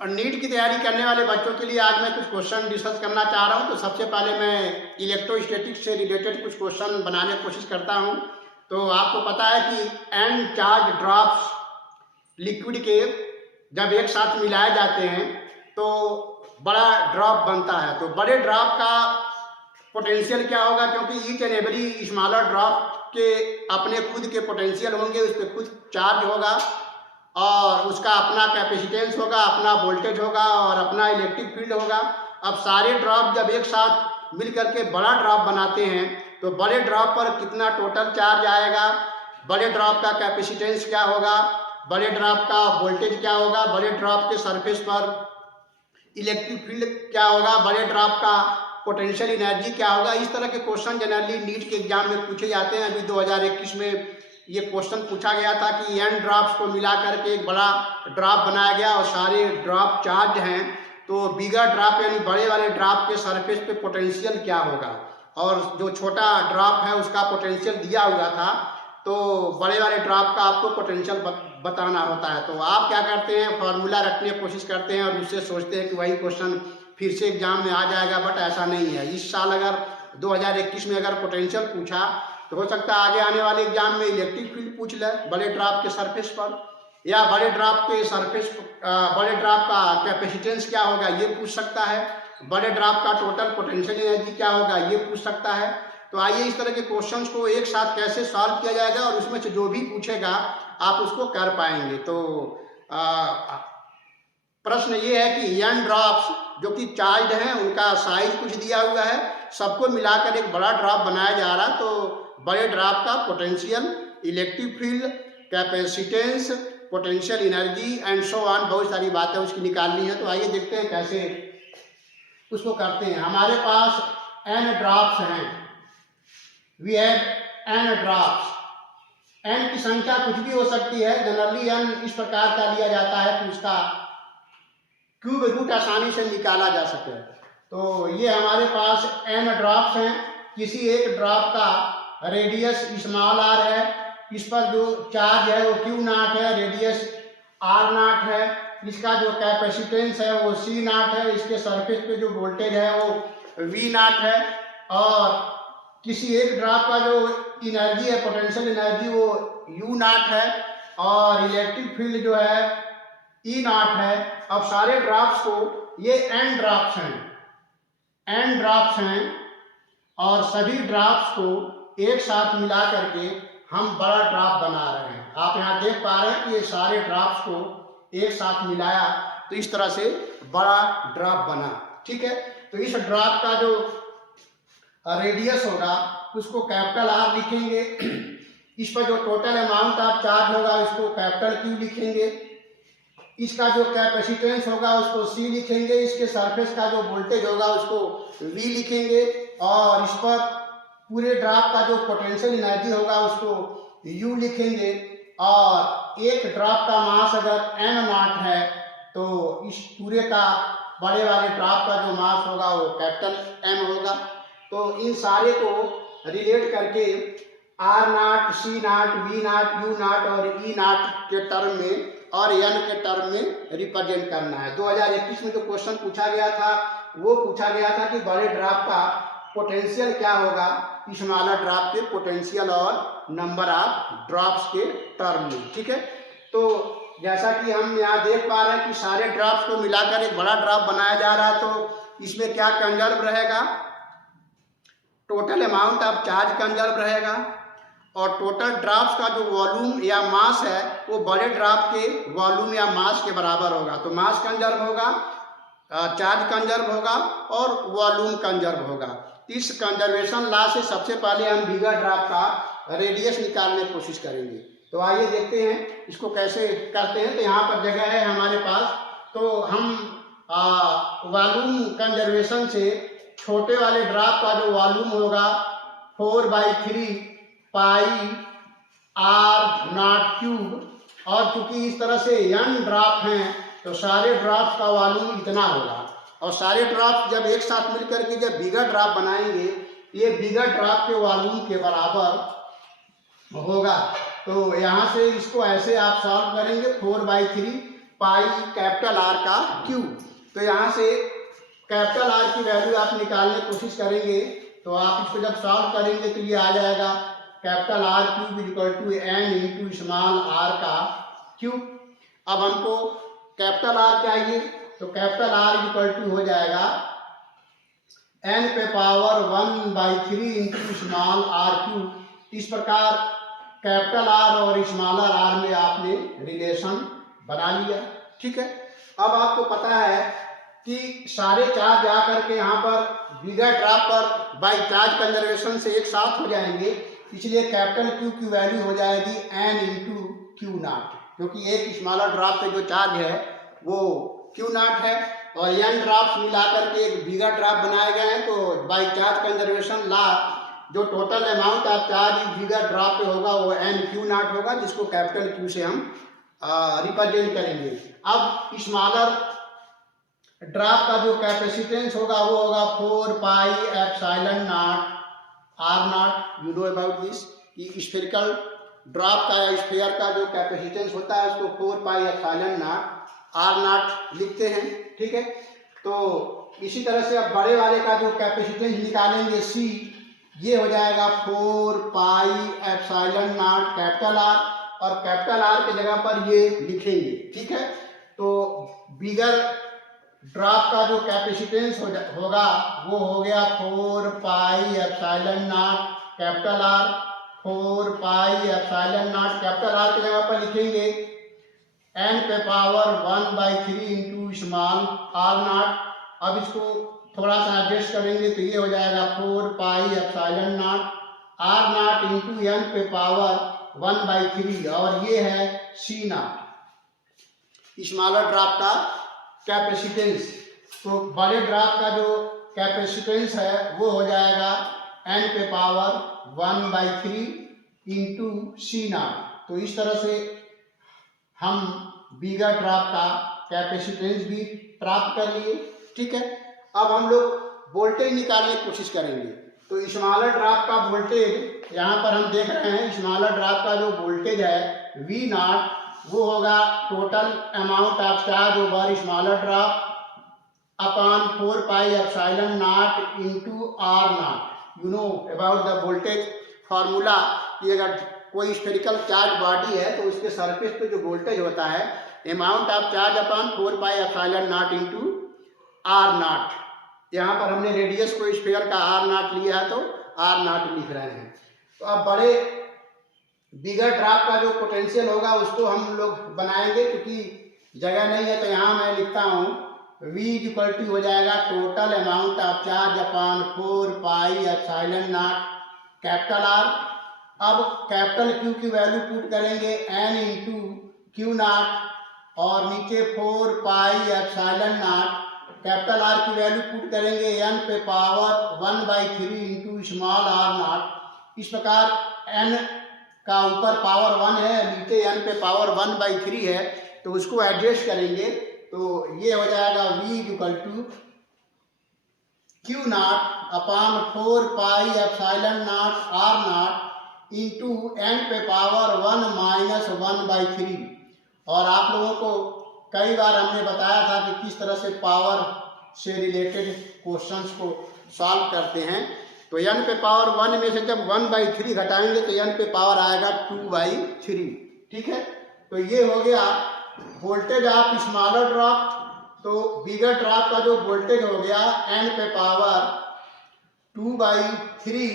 और नीट की तैयारी करने वाले बच्चों के लिए आज मैं कुछ क्वेश्चन डिस्कस करना चाह रहा हूं। तो सबसे पहले मैं इलेक्ट्रोस्टैटिक्स से रिलेटेड कुछ क्वेश्चन बनाने की कोशिश करता हूं। तो आपको पता है कि एन चार्ज ड्रॉप्स लिक्विड के जब एक साथ मिलाए जाते हैं तो बड़ा ड्रॉप बनता है। तो बड़े ड्रॉप का पोटेंशियल क्या होगा, क्योंकि each and every smaller drop के अपने खुद के पोटेंशियल होंगे, उस पर खुद चार्ज होगा और उसका अपना कैपेसिटेंस होगा, अपना वोल्टेज होगा और अपना इलेक्ट्रिक फील्ड होगा। अब सारे ड्रॉप जब एक साथ मिल करके बड़ा ड्रॉप बनाते हैं तो बड़े ड्रॉप पर कितना टोटल चार्ज आएगा, बड़े ड्रॉप का कैपेसिटेंस क्या होगा, बड़े ड्रॉप का वोल्टेज क्या होगा, बड़े ड्रॉप के सरफेस पर इलेक्ट्रिक फील्ड क्या होगा, बड़े ड्रॉप का पोटेंशियल एनर्जी क्या होगा। इस तरह के क्वेश्चन जनरली नीट के एग्जाम में पूछे जाते हैं। अभी 2021 में ये क्वेश्चन पूछा गया था कि एन ड्रॉप्स को मिला करके एक बड़ा ड्रॉप बनाया गया और सारे ड्रॉप चार्ज हैं, तो बिगर ड्रॉप यानी बड़े वाले ड्रॉप के सरफेस पे पोटेंशियल क्या होगा, और जो छोटा ड्रॉप है उसका पोटेंशियल दिया हुआ था, तो बड़े वाले ड्रॉप का आपको पोटेंशियल बताना होता है। तो आप क्या करते हैं, फॉर्मूला रखने की कोशिश करते हैं और उससे सोचते हैं कि वही क्वेश्चन फिर से एग्जाम में आ जाएगा, बट ऐसा नहीं है। इस साल अगर 2021 में अगर पोटेंशियल पूछा तो हो सकता है आगे आने वाले एग्जाम में इलेक्ट्रिक फील्ड पूछ ले बड़े ड्रॉप के सरफेस पर, या बड़े ड्रॉप के सरफेस बड़े ड्रॉप का कैपेसिटेंस क्या होगा ये पूछ सकता है, बड़े ड्रॉप का टोटल पोटेंशियल एनर्जी क्या होगा ये पूछ सकता है। तो आइए इस तरह के क्वेश्चंस को एक साथ कैसे सॉल्व किया जाएगा और उसमें से जो भी पूछेगा आप उसको कर पाएंगे। तो प्रश्न ये है कि एन ड्रॉप्स जो कि चार्ज हैं उनका साइज कुछ दिया हुआ है, सबको मिलाकर एक बड़ा ड्रॉप बनाया जा रहा है। तो बड़े ड्रॉप का potential, electric field, capacitance, potential energy and so on, बहुत सारी बातें उसकी निकालनी है। तो आइए देखते हैं कैसे उसको करते हैं। हमारे पास एन ड्रॉप्स हैं, we have N drops. N की संख्या कुछ भी हो सकती है, जनरली एन इस प्रकार का लिया जाता है कि उसका क्यूब रूट आसानी से निकाला जा सके। तो ये हमारे पास एन ड्रॉप्स हैं, किसी एक ड्रॉप का रेडियस स्मॉल आर है, इस पर जो चार्ज है वो क्यू नॉट है, रेडियस आर नॉट है, इसका जो कैपेसिटेंस है वो सी नॉट है, इसके सरफेस पे जो वोल्टेज है वो वी नॉट है, और किसी एक ड्रॉप का जो एनर्जी है पोटेंशियल एनर्जी वो यू नॉट है, और इलेक्ट्रिक फील्ड जो है ई नॉट है। अब सारे ड्रॉप्स को, ये एन ड्रॉप्स हैं, एन ड्रॉप्स हैं, और सभी ड्रॉप्स को एक साथ मिला करके हम बड़ा ड्रॉप बना रहे हैं। आप यहाँ देख पा रहे हैं कि ये सारे ड्रॉप्स को एक साथ मिलाया तो इस तरह से बड़ा ड्रॉप बना। ठीक है, तो इस ड्रॉप का जो रेडियस होगा उसको कैपिटल आर लिखेंगे, इस पर जो टोटल अमाउंट ऑफ चार्ज होगा उसको कैपिटल क्यू लिखेंगे, इसका जो कैपेसिटेंस होगा उसको सी लिखेंगे, इसके सरफेस का जो वोल्टेज होगा उसको वी लिखेंगे, और इस पर पूरे ड्रॉप का जो पोटेंशियल एनर्जी होगा उसको यू लिखेंगे, और एक ड्रॉप का मास अगर एम नॉट है तो इस पूरे का बड़े वाले ड्रॉप का जो मास होगा वो कैपिटल एम होगा। तो इन सारे को रिलेट करके R not, C not, V not, U not और ई नॉट के टर्म में और एन के टर्म में रिप्रेजेंट करना है। 2021 में जो क्वेश्चन पूछा गया था वो पूछा गया था कि बड़े ड्रॉप का पोटेंशियल क्या होगा स्मॉलर ड्रॉप के पोटेंशियल और नंबर ऑफ ड्रॉप्स के टर्म में। ठीक है, तो जैसा कि हम यहाँ देख पा रहे हैं कि सारे ड्रॉप्स को मिलाकर एक बड़ा ड्रॉप बनाया जा रहा है, तो इसमें क्या कंजर्व रहेगा, total amount of charge conserve रहेगा, और टोटल ड्रॉप्स का जो वॉल्यूम या मास है वो बड़े ड्रॉप के वॉल्यूम या मास के बराबर होगा। तो मास कंजर्व होगा, चार्ज कंजर्व होगा और वॉल्यूम कंजर्व होगा। इस कंजर्वेशन लॉ से सबसे पहले हम बिगर ड्रॉप का रेडियस निकालने की कोशिश करेंगे। तो आइए देखते हैं इसको कैसे करते हैं। तो यहाँ पर जगह है हमारे पास, तो हम वॉल्यूम कंजर्वेशन से छोटे वाले ड्रॉप का जो वॉल्यूम होगा 4/3 पाई आर नॉट क्यूब, और चूंकि इस तरह से n ड्रॉप हैं तो सारे ड्रॉप्स का वॉल्यूम इतना होगा, और सारे ड्रॉप जब एक साथ मिलकर के जब बिगर ड्रॉप बनाएंगे ये बिगर ड्रॉप के वॉल्यूम के बराबर होगा। तो यहाँ से इसको ऐसे आप सॉल्व करेंगे 4/3 पाई कैपिटल आर का क्यू। तो यहाँ से कैपिटल आर की वैल्यू आप निकालने की कोशिश करेंगे तो आप इसको जब सॉल्व करेंगे तो ये आ जाएगा capital R cube equal to N into small R का क्यूब। अब हमको कैपिटल आर चाहिए तो कैपिटल आर इक्वल टू हो जाएगा एन पे power 1/3 into small R cube. इस प्रकार कैपिटल आर और स्मॉलर आर में आपने रिलेशन बना लिया। ठीक है, अब आपको पता है कि सारे चार्ज आकर के यहाँ पर बिगर ड्रॉप पर बाई चार्ज कंजर्वेशन से एक साथ हो जाएंगे, इसलिए कैपिटल क्यू की वैल्यू हो जाएगी एन इंटू क्यू नाट, क्योंकि एक स्मॉलर ड्रॉप पे जो चार्ज है वो क्यू नाट है और एन ड्रॉप्स मिलाकर के एक बिगर ड्रॉप बनाए गए हैं। तो बाई चार्ज कंजर्वेशन लॉ जो टोटल अमाउंट ऑफ चार्ज इस बिगर ड्रॉप पे होगा वो एन क्यू नाट होगा, जिसको कैपिटल क्यू से हम रिप्रेजेंट करेंगे। अब स्मॉलर ड्रॉप का जो कैपेसिटेंस होगा वो होगा 4 pi epsilon not R not. You know about this कि स्फेरिकल ड्रॉप का या स्फीयर का जो कैपेसिटेंस होता है उसको 4 pi epsilon not R not लिखते हैं। ठीक है, तो इसी तरह से अब बड़े वाले का जो कैपेसिटेंस निकालेंगे सी, ये हो जाएगा 4 pi epsilon not capital R और कैपिटल आर की जगह पर ये लिखेंगे। ठीक है, तो बिगर ड्रॉप का जो कैपेसिटेंस होगा वो हो गया 4 pi epsilon not capital R. 4 pi epsilon not capital R की जगह पर लिखेंगे एन पे power 1/3 into small R not. अब इसको थोड़ा सा एडजस्ट करेंगे तो ये हो जाएगा 4 pi epsilon not R not into N पे पावर 1/3 और ये है सी नॉट स्मॉलर ड्रॉप का कैपेसिटेंस। तो बड़े ड्रॉप का जो कैपेसिटेंस है वो हो जाएगा एन पे पावर 1/3 इंटू सी नॉट। तो इस तरह से हम बिगर ड्रॉप का कैपेसिटेंस भी प्राप्त कर लिए। ठीक है, अब हम लोग वोल्टेज निकालने की कोशिश करेंगे। तो स्मॉलर ड्रॉप का वोल्टेज यहाँ पर हम देख रहे हैं, स्मॉलर ड्रॉप का जो वोल्टेज है वी नॉट वो होगा total amount of charge over smaller drop upon 4 pi epsilon not into R not. You know about the voltage formula कि अगर कोई स्फेरिकल चार्ज बॉडी है तो उसके सरफेस पे जो वोल्टेज होता है amount of charge upon 4 pi epsilon not into R not. यहाँ पर हमने रेडियस को स्फीयर का आर नॉट लिया है तो आर नॉट लिख रहे हैं। तो अब बड़े बिगर ड्रॉप का जो पोटेंशियल होगा उसको हम लोग बनाएंगे, क्योंकि जगह नहीं है तो यहाँ मैं लिखता हूँ V इक्वल टू हो जाएगा total amount of charge upon 4 pi epsilon not capital R. अब कैपिटल क्यू की वैल्यू पुट करेंगे एन इंटू क्यू नॉट और नीचे 4 pi epsilon not capital R की वैल्यू पुट करेंगे एन पे power 1/3 into small R not. इस प्रकार एन का ऊपर पावर 1 है, नीचे एन पे पावर 1/3 है, तो उसको एडजस्ट करेंगे तो ये हो जाएगा V equal to Q not upon 4 pi epsilon not R not into N पे पावर 1 माइनस 1/3। और आप लोगों को कई बार हमने बताया था कि किस तरह से पावर से रिलेटेड क्वेश्चंस को सॉल्व करते हैं। तो एन पे पावर 1 में से जब 1/3 घटाएंगे तो एन पे पावर आएगा 2/3। ठीक है, तो ये हो गया वोल्टेज ऑफ स्मॉलर ड्रॉप। तो बिगर ड्रॉप का जो वोल्टेज हो गया एन पे power 2/3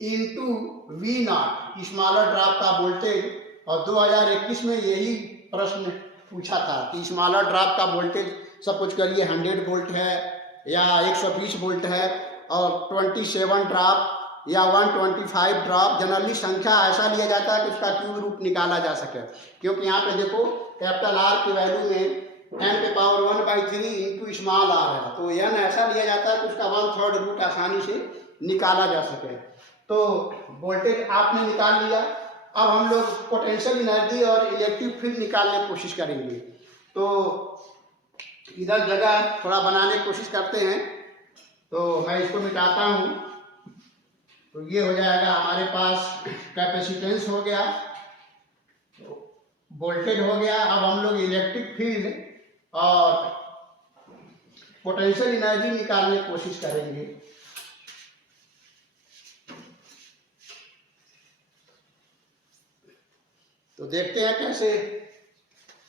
into V not smaller drop का वोल्टेज। और 2021 में यही प्रश्न पूछा था कि स्मॉलर ड्रॉप का वोल्टेज सपोज करिए 100 वोल्ट है या 120 वोल्ट है और 27 ड्रॉप या 125 ड्रॉप। जनरली संख्या ऐसा लिया जाता है कि उसका क्यूब रूट निकाला जा सके, क्योंकि यहाँ पे देखो कैपिटल आर की वैल्यू में एन पे पावर 1/3 इंटू स्मॉल आर है, तो एन ऐसा लिया जाता है कि उसका 1/3 रूट आसानी से निकाला जा सके। तो वोल्टेज आपने निकाल लिया। अब हम लोग पोटेंशियल एनर्जी और इलेक्ट्रिक फील्ड निकालने की कोशिश करेंगे। तो इधर जगह थोड़ा बनाने की कोशिश करते हैं, तो मैं इसको मिटाता हूँ। तो ये हो जाएगा हमारे पास कैपेसिटेंस हो गया, वोल्टेज हो गया। अब हम लोग इलेक्ट्रिक फील्ड और पोटेंशियल एनर्जी निकालने की कोशिश करेंगे। तो देखते हैं कैसे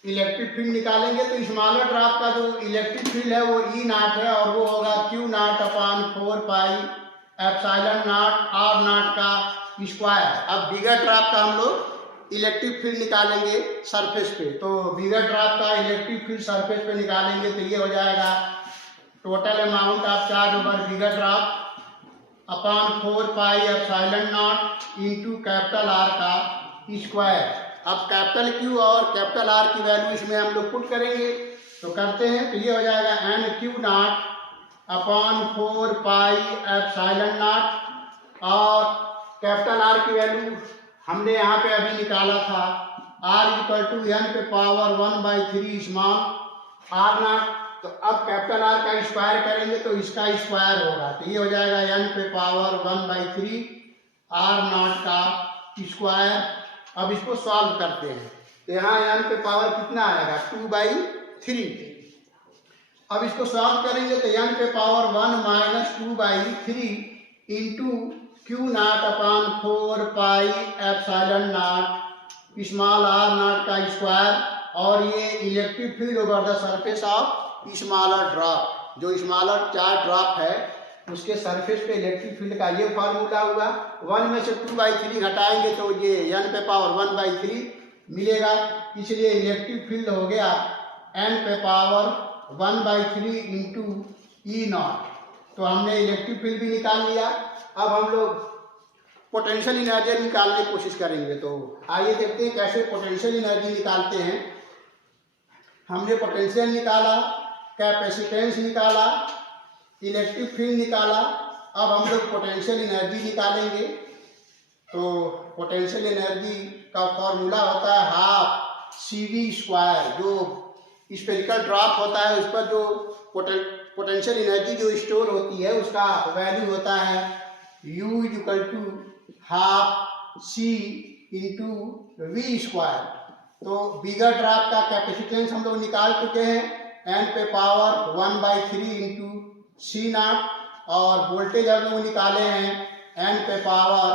इलेक्ट्रिक फील्ड निकालेंगे। तो स्मॉलर ड्रॉप का जो इलेक्ट्रिक फील्ड है वो ई नॉट है और वो होगा Q not upon 4 pi epsilon not R not का स्क्वायर। अब बिगर ड्रॉप का हम लोग इलेक्ट्रिक फील्ड निकालेंगे सरफेस पे। तो बिगर ड्रॉप का इलेक्ट्रिक फील्ड सरफेस पे निकालेंगे तो ये हो जाएगा total amount of charge over bigger drop upon 4 pi epsilon not into capital R का स्क्वायर। अब कैपिटल क्यू और कैपिटल आर की वैल्यू इसमें हम लोग पुट करेंगे। तो करते हैं तो ये हो जाएगा N Q not upon 4 pi epsilon naught और कैपिटल आर की वैल्यू हमने यहाँ पे अभी निकाला था आर इक्वल टू एन पे पावर 1/3 स्मॉल आर नॉट। तो अब कैपिटल आर का स्क्वायर करेंगे तो इसका स्क्वायर होगा। तो ये हो जाएगा एन पे पावर 1/3 आर नॉट का स्क्वायर। अब इसको सॉल्व करते हैं तो यहाँ एन पे पावर कितना आएगा 2/3। अब इसको सॉल्व करेंगे तो एन पे power 1 minus 2/3 into Q not upon 4 pi epsilon naught small R not का स्क्वायर। और ये electric field over the surface of smaller drop, जो स्मॉलर चार्ज ड्रॉप है उसके सरफेस पे इलेक्ट्रिक फील्ड का ये फार्मूला हुआ। 1 में से 2/3 घटाएंगे तो ये n पे पावर 1/3 मिलेगा। इसलिए इलेक्ट्रिक फील्ड हो गया n पे पावर 1/3 इंटू ई नॉट। तो हमने इलेक्ट्रिक फील्ड भी निकाल लिया। अब हम लोग पोटेंशियल एनर्जी निकालने की कोशिश करेंगे। तो आइए देखते हैं कैसे पोटेंशियल एनर्जी निकालते हैं। हमने पोटेंशियल निकाला, कैपेसिटेंस निकाला, इलेक्ट्रिक फील्ड निकाला। अब हम लोग पोटेंशियल एनर्जी निकालेंगे। तो पोटेंशियल एनर्जी का फॉर्मूला होता है हाफ CV स्क्वायर। जो स्फेरिकल ड्रॉप होता है उस पर जो पोटेंशियल एनर्जी जो स्टोर होती है उसका वैल्यू होता है U equal to half C into V square. तो बिगर ड्रॉप का कैपेसिटेंस हम लोग निकाल चुके हैं n पे पावर 1/3 इंटू C नॉट। और वोल्टेज हम लोग निकाले हैं n पे पावर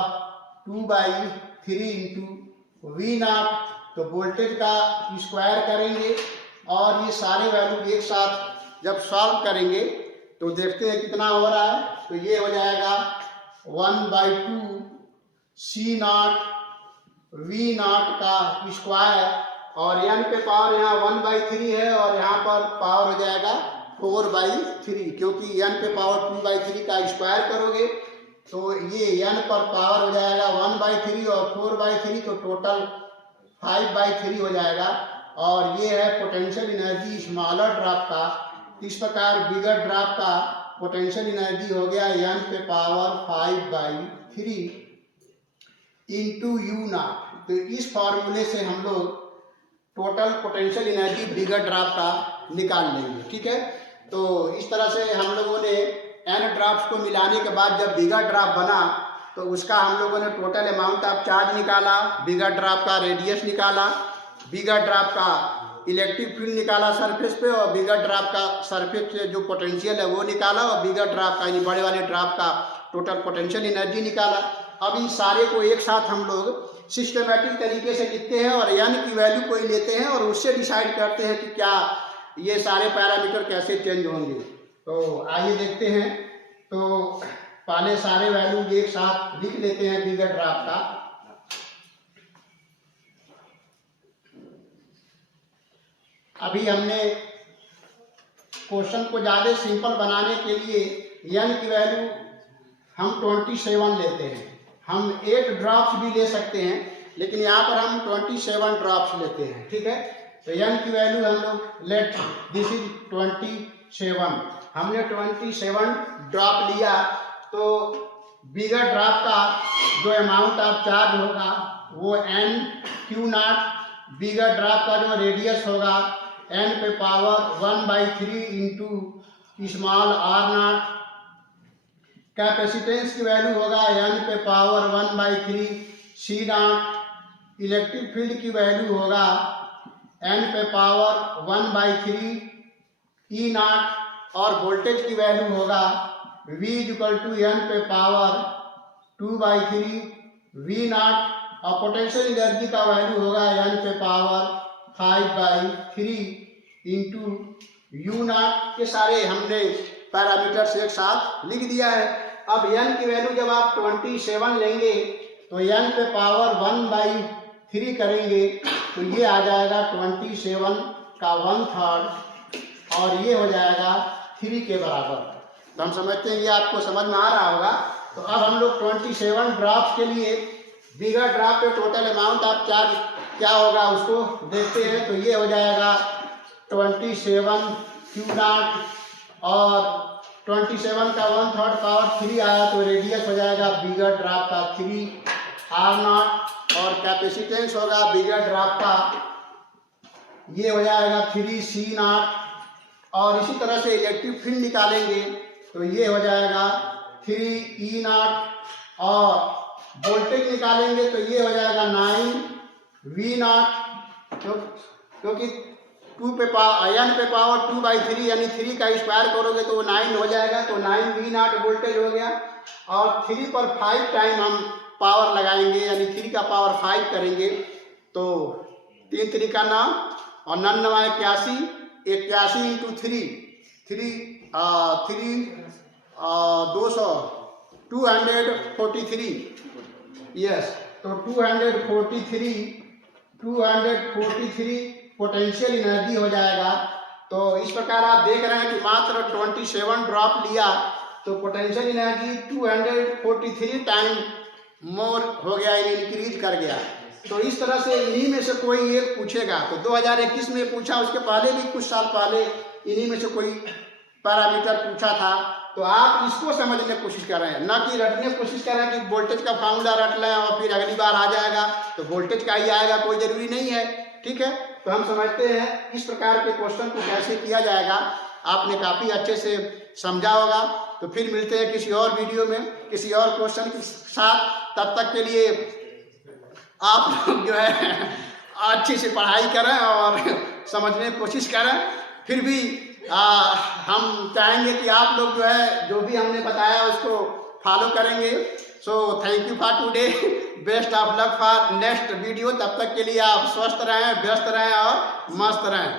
2/3 इंटू V नॉट। तो वोल्टेज का स्क्वायर करेंगे और ये सारे वैल्यू एक साथ जब सॉल्व करेंगे तो देखते हैं कितना हो रहा है। तो ये हो जाएगा 1/2 C नॉट V नॉट का स्क्वायर। और n पे पावर यहाँ 1/3 है और यहाँ पर पावर हो जाएगा 4/3, क्योंकि n पे पावर 2/3 का स्क्वायर करोगे तो ये n पर पावर हो जाएगा 1/3 और 4/3, तो टोटल 5/3 हो जाएगा। और ये है पोटेंशियल एनर्जी स्मॉलर ड्रॉप का। इस प्रकार बिगर ड्रॉप का पोटेंशियल एनर्जी हो गया n पे पावर 5/3 इंटू U नॉट। तो इस फॉर्मूले से हम लोग टोटल पोटेंशियल एनर्जी बिगर ड्रॉप का निकाल लेंगे। ठीक है, तो इस तरह से हम लोगों ने n ड्रॉप्स को मिलाने के बाद जब बिगर ड्रॉप बना तो उसका हम लोगों ने टोटल अमाउंट ऑफ चार्ज निकाला, बिगर ड्रॉप का रेडियस निकाला, बिगर ड्रॉप का इलेक्ट्रिक फील्ड निकाला सरफेस पे, और बिगर ड्रॉप का सरफेस से जो पोटेंशियल है वो निकाला, और बिगर ड्रॉप का यानी बड़े वाले ड्रॉप का टोटल पोटेंशियल एनर्जी निकाला। अब इन सारे को एक साथ हम लोग सिस्टमेटिक तरीके से लिखते हैं और n की वैल्यू कोई लेते हैं और उससे डिसाइड करते हैं कि क्या ये सारे पैरामीटर कैसे चेंज होंगे। तो आइए देखते हैं। तो पहले सारे वैल्यू एक साथ लिख लेते हैं बिगर ड्रॉप का। अभी हमने क्वेश्चन को ज़्यादा सिंपल बनाने के लिए n की वैल्यू हम 27 लेते हैं। हम 8 ड्रॉप्स भी ले सकते हैं लेकिन यहाँ पर हम 27 ड्रॉप्स लेते हैं। ठीक है, तो n की वैल्यू हम लोग लेट दिस इज 27। हमने 27 ड्रॉप लिया तो बिगर ड्रॉप का जो अमाउंट ऑफ चार्ज होगा वो n Q naught, bigger drop का जो रेडियस होगा n पे power 1/3 into small R naught, capacitance की वैल्यू होगा n पे power 1/3 C naught, electric field की वैल्यू होगा n पे पावर 1/3 ई नॉट, और वोल्टेज की वैल्यू होगा v इक्वल टू n पे पावर 2/3 वी नॉट, और पोटेंशियल एनर्जी का वैल्यू होगा n पे पावर 5/3 इंटू यू नॉट। ये सारे हमने पैरामीटर्स एक साथ लिख दिया है। अब n की वैल्यू जब आप 27 लेंगे तो n पे पावर 1/3 करेंगे तो ये आ जाएगा 27 का 1/3, और ये हो जाएगा 3 के बराबर। तो हम समझते हैं ये आपको समझ में आ रहा होगा। तो अब हम लोग 27 ड्रॉप्स के लिए बिगर ड्रॉप पे टोटल अमाउंट आप क्या होगा उसको देखते हैं। तो ये हो जाएगा 27 क्यू नॉट, और 27 का 1/3 पावर 3 आया तो रेडियस हो जाएगा बिगर ड्रॉप का 3 आर नॉट, और कैपेसिटेंस होगा बिगर ड्रॉप का ये हो जाएगा 3 सी नॉट। और इसी तरह से इलेक्ट्रिक फील्ड निकालेंगे तो ये हो जाएगा 3 ई नॉट, और वोल्टेज निकालेंगे तो ये हो जाएगा 9 वी नॉट, क्योंकि n पे पावर 2/3 यानी 3 का स्क्वायर करोगे तो 9 हो जाएगा, तो 9 वी नॉट वोल्टेज हो गया। और 3 पर 5 टाइम हम पावर लगाएंगे यानी 3 का पावर 5 करेंगे तो 3 3 का 9 और 9 9 81, 81 इंटू 243 यस, तो 243 पोटेंशियल एनर्जी हो जाएगा। तो इस प्रकार आप देख रहे हैं कि मात्र 27 ड्रॉप लिया तो पोटेंशियल एनर्जी 243 टाइम मोर हो गया, इंक्रीज कर गया। तो इस तरह से इन्हीं में से कोई एक पूछेगा। तो 2021 में पूछा, उसके पहले भी कुछ साल पहले इन्हीं में से कोई पैरामीटर पूछा था। तो आप इसको समझने की कोशिश कर रहे हैं, ना कि रटने की कोशिश कर रहे हैं कि वोल्टेज का फार्मूला रट लें और फिर अगली बार आ जाएगा तो वोल्टेज का ही आएगा, कोई जरूरी नहीं है। ठीक है, तो हम समझते हैं इस प्रकार के क्वेश्चन को कैसे किया जाएगा। आपने काफ़ी अच्छे से समझा होगा। तो फिर मिलते हैं किसी और वीडियो में किसी और क्वेश्चन के साथ। तब तक के लिए आप लोग जो है अच्छे से पढ़ाई करें और समझने की कोशिश करें। फिर भी हम चाहेंगे कि आप लोग जो है जो भी हमने बताया उसको फॉलो करेंगे। So thank you for today, best of luck for next video. तब तक के लिए आप स्वस्थ रहें, व्यस्त रहें और मस्त रहें।